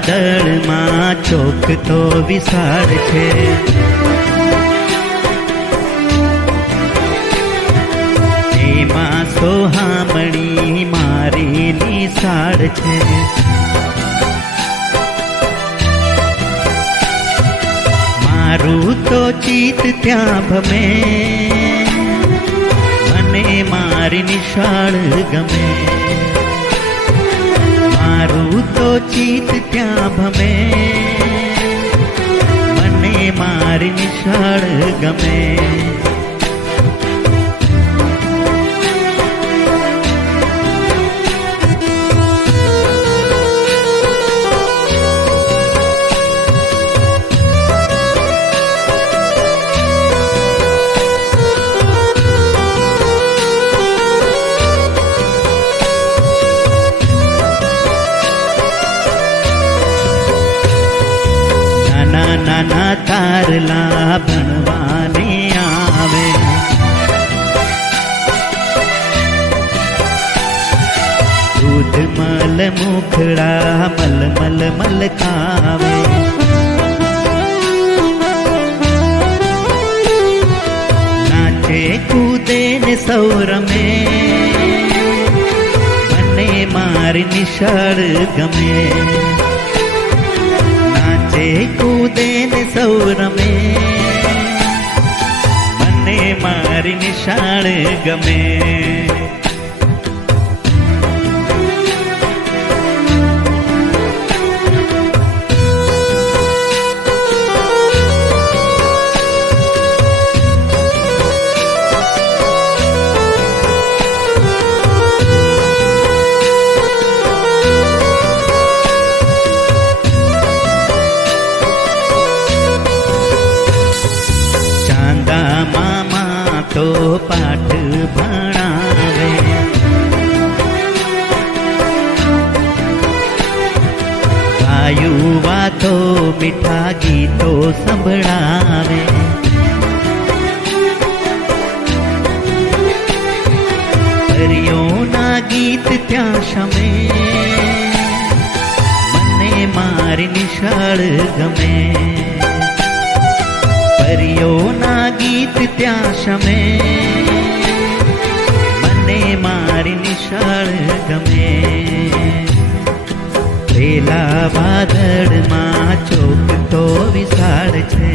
વાદળમાં ચોક તો વિશાળ છે. એમાં સોહામણી મારી નિશાળ છે. મારું તો ચિત્ત ત્યાં ભમે, મને મારી નિશાળ ગમે. મારું તો ચિત્ત ત્યાં ભમે, મને મારી નિશાળ ગમે. નાના તારલા ભણવાને આવે, દૂધ મલ મુખડા મલ મલ મલ ખાવે. નાચે કૂદે ને સૌ રમે, મને મારી નિશાળ ગમે. કૂદે ને સૌ રમે, મને મારી નિશાળ ગમે. મામા તો પાઠ ભણાવે, ગાયું વાતો મીઠા ગીતો સંભળાવે. હરિયોના ગીત ત્યાં શમે, મને મારી નિશાળ ગમે. હરિયોના ગીત ત્યાં શમે, મને મારી નિશાળ ગમે. પેલા વાદળમાં ચોક તો વિશાળ છે.